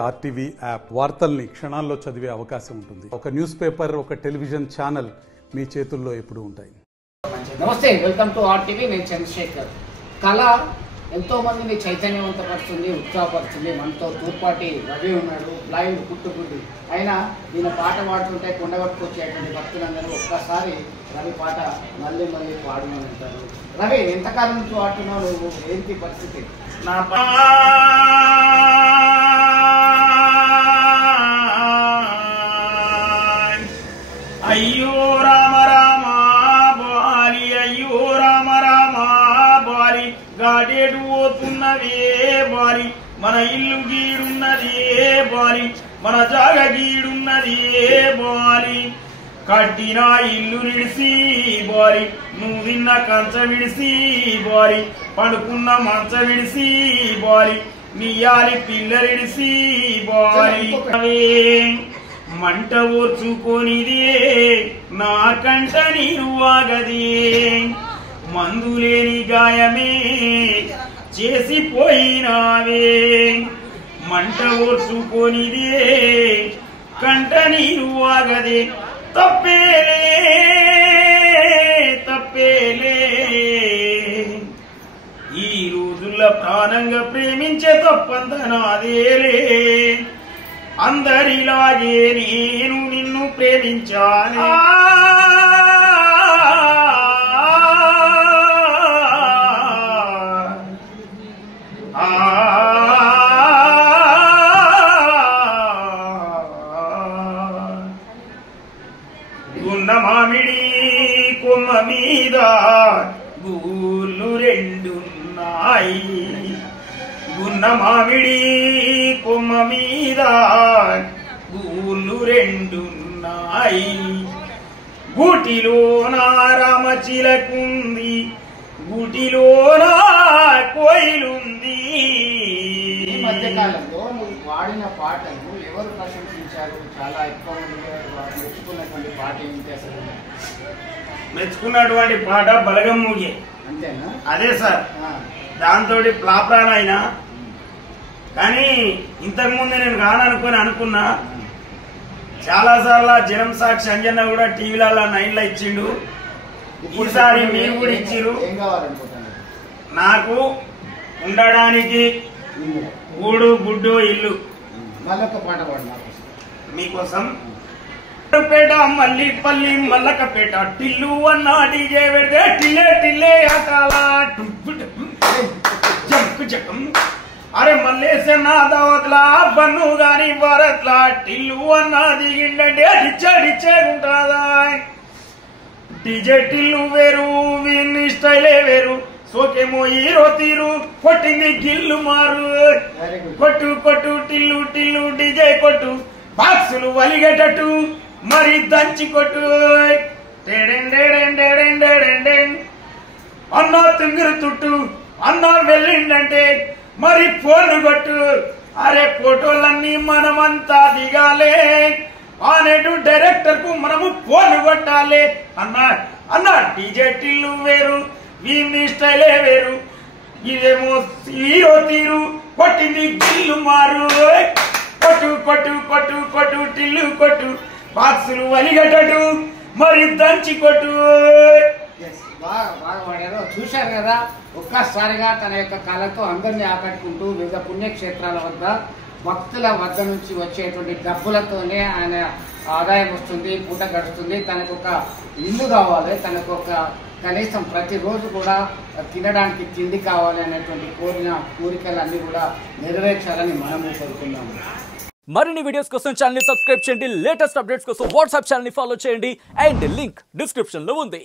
RTV app వార్తల్ని క్షణాల్లో చదివే అవకాశం ఉంటుంది. ఒక న్యూస్ పేపర్, ఒక టెలివిజన్ ఛానల్ మీ చేతుల్లో ఎప్పుడూ ఉంటాయి. నమస్తే, వెల్కమ్ టు ఆర్టీవీ. నేను చంద్రశేఖర్. కళ ఎంతో మందిని చైతన్యవంతపరుస్తుంది, ఉత్సాహపరుస్తుంది. మనతో తూర్పాటి రవి ఉన్నాడు, బ్లైండ్ పుట్టుగుడ్డి. అయినా ఈయన పాట పాడుతుంటే కొండగట్టుకొచ్చేటువంటి భక్తులందరూ ఒక్కసారి రవి పాట మళ్ళీ మళ్ళీ పాడమని అంటారు. రవి, ఎంతకాలం నుంచి పాడుతున్నావు నువ్వు? ఏంటి పరిస్థితి? నా అయ్యో రామ రామ బాలి, అయ్యో రామ రామ బాలి, గాడేడు పోతున్నదే బాలి, మన ఇల్లు గీడున్నదే బాలి, మన జాగ గీడున్నదే బాలి, కట్టిన ఇల్లు నిడిసి బాలి, నువ్వు విన్న కంచ విడిసి బాలి, పడుకున్న మంచ విడిసి బాలి, నీయాలి పిల్లలిడిసి బాలి, మంట ఓర్చుకొనిదే నా కంట నీరు ఆగదే, మందులేని గాయమే చేసిపోయినావే, మంట ఓర్చుకొనిదే కంట నీరు ఆగదే, తప్పేలే తప్పేలే, ఈ రోజుల్లో ప్రాణంగా ప్రేమించే తప్పంత నాదేలే, అందరిలాగే నేను నిన్ను ప్రేమించాను, గున్న మామిడి కొమ్మ మీద గూళ్ళు రెండున్నాయి, గున్న మామిడి కొమ్మ మీద గూళ్ళు రెండున్నాయి, గూటిలోన రామచిలకుంది, గూటిలోన కోయిలుంది. ఈ మధ్యకాలంలో నువ్వు పాడిన పాటను ఎవరు ప్రశంసించారు? చాలా ఎక్కువ మెచ్చుకున్నటువంటి పాట ఏంటి అసలు? మెచ్చుకున్నటువంటి పాట బలగం మూగే. అంతేనా? అదే సార్, దాంతో ప్లాప్రాన్ అయినా కానీ ఇంతకుముందు నేను కాననుకొని అనుకున్నా. చాలా సార్లు జనం సాక్షి అంజన్న కూడా టీవీలలో 9లో ఇచ్చిండు, ఈసారి మీరు కూడా ఇచ్చిరు. నాకు ఉండడానికి గూడు గుడ్డు ఇల్లు. మళ్ళొక పాట పాడు మీకోసం. పేట మల్లిపల్లి మల్లకపేట టిల్లు అన్న డీజే పెడితే టిల్లే టిల్లే అకాల జంకు జకం, అరే మల్లేసన్న దావత్లా బన్ను గాని భారత్లా టిల్లు అన్న దిగిండే డిచ్చే ఉంటుందా. డీజే టిల్లు వేరు, వీని స్టైలే వేరు, సోకేమో హీరో తీరు, కొట్టింది గిల్లు మారు, కొట్టు కొట్టు టిల్లు టిల్లు డీజే కొట్టు, బాక్సులు వలిగేటట్టు మరి దంచి కొట్టు, అన్న తింగిరు తుట్టు, అన్న వెళ్ళిండంటే మరి ఫోన్ కొట్టు, అరే ఫోటోలన్నీ మనమంతా దిగాలే, ఆనేటు డైరెక్టర్ కు మనము ఫోన్ కొట్టాలి అన్న. అన్న డీజే టిల్లు వేరు, వీని స్టైలే వేరు, ఇదేమో హీరో తీరు, కొట్టింది గిల్లు మారు, కొట్టు కొట్టు కొట్టు కొట్టు టిల్లు కొట్టు, బాక్సులు వలిగటటు మరి దంచి కొట్టు. బాగా పాడారు, చూశారు కదా. ఒక్కసారిగా తన యొక్క కళతో అందరినీ ఆకట్టుకుంటూ వివిధ పుణ్యక్షేత్రాల వద్ద భక్తుల వద్ద నుంచి వచ్చేటువంటి డబ్బులతోనే ఆయన ఆదాయం వస్తుంది, పూట గడుస్తుంది. తనకు ఒక ఇల్లు కావాలి, తనకు ఒక కనీసం ప్రతిరోజు కూడా తినడానికి తిండి కావాలి అనేటువంటి కోరికలన్నీ కూడా నెరవేర్చాలని మనము కోరుకున్నాము. మరిన్ని వీడియోస్ కోసం ఛానల్ ని సబ్స్క్రైబ్ చేయండి, లేటెస్ట్ అప్డేట్స్ కోసం వాట్సాప్ ఛానల్ ని ఫాలో చేయండి, అండ్ లింక్ డిస్క్రిప్షన్ లో ఉంది.